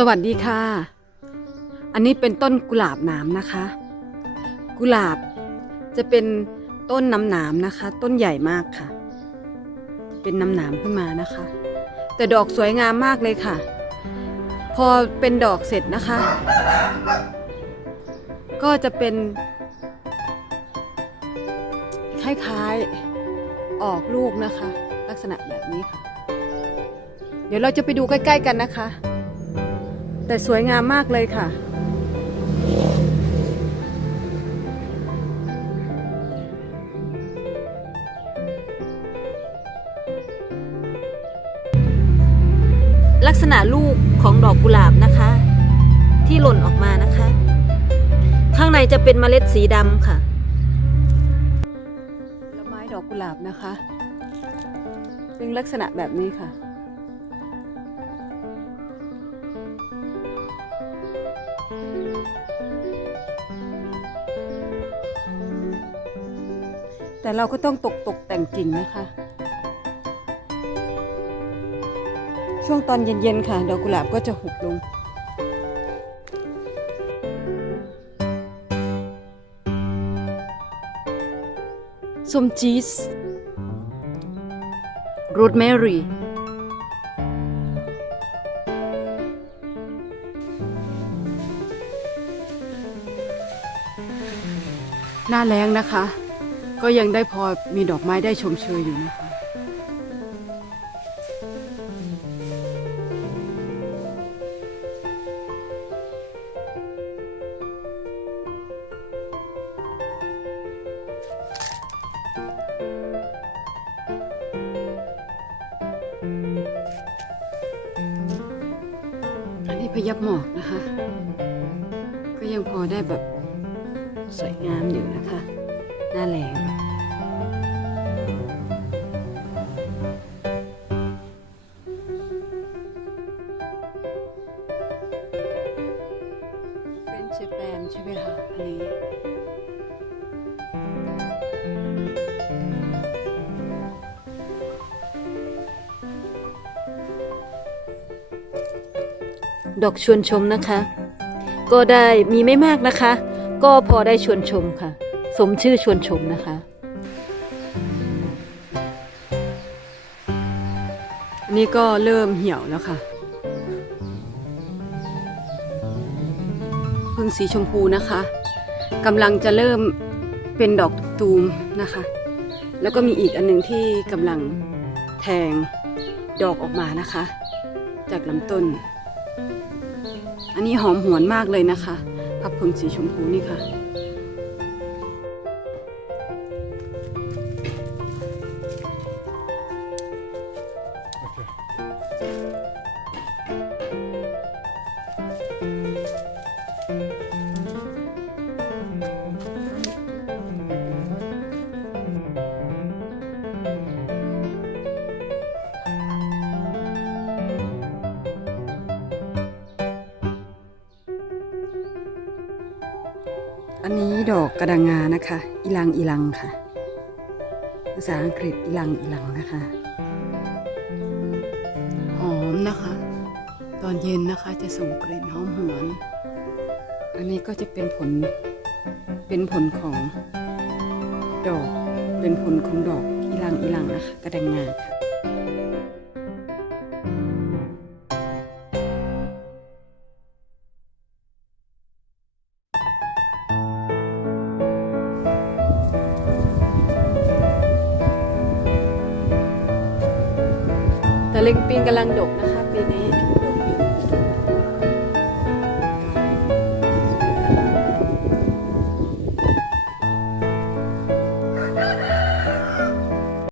สวัสดีค่ะ อันนี้เป็นต้นกุหลาบหนามนะคะ กุหลาบจะเป็นต้นน้ำหนามนะคะ ต้นใหญ่มากค่ะ เป็นน้ำหนามขึ้นมานะคะ แต่ดอกสวยงามมากเลยค่ะ พอเป็นดอกเสร็จนะคะ ก็จะเป็น คล้ายๆออกลูกนะคะ ลักษณะแบบนี้ค่ะ เดี๋ยวเราจะไปดูใกล้ ๆ กันนะคะ แต่สวยงามมากเลยค่ะ ลักษณะลูกของดอกกุหลาบนะคะ ที่หล่นออกมานะคะ ข้างในจะเป็นเมล็ดสีดำค่ะผลไม้ดอกกุหลาบนะคะ เป็นลักษณะแบบนี้ค่ะ แต่เราก็ต้องตกตกแต่งกิ่งนะคะ ช่วงตอนเย็นๆค่ะดอกกุหลาบก็จะหุบลงส้มจีสโรสแมรี่หน้าแรงนะคะ ก็ยังได้พอมีดอกไม้ได้ชมเชยอยู่นะคะ อันนี้พยับหมอกนะคะ ก็ยังพอได้แบบสวยงามอยู่นะคะ หน้าแรงเฟรนช์เจแปนใช่ไหมคะอันนี้ดอกชวนชมนะคะ ก็ได้มีไม่มากนะคะ ก็พอได้ชวนชมค่ะ สมชื่อชวนชมนะคะนนี้ก็เริ่มเหี่ยวแล้วค่ะพึ่งสีชมพูนะคะกำลังจะเริ่มเป็นดอกตูมนะคะ แล้วก็มีอีกอันหนึ่งที่กำลังแทงดอกออกมานะคะ จากลำต้น อันนี้หอมหวนมากเลยนะคะ พับพึ่งสีชมพูนี่ค่ะ อันนี้ดอกกระดังงานะคะ อีลังอีลังค่ะ ภาษาอังกฤษอีลังอีลังนะคะ อนเย็นนะคะจะส่งกลิ่นหอมหวน อันนี้ก็จะเป็นผล เป็นผลของดอก เป็นผลของดอกอีลังอีลังนะคะกระดังงาค่ะแต่เล็งปิงกำลังดกนะคะปีนี้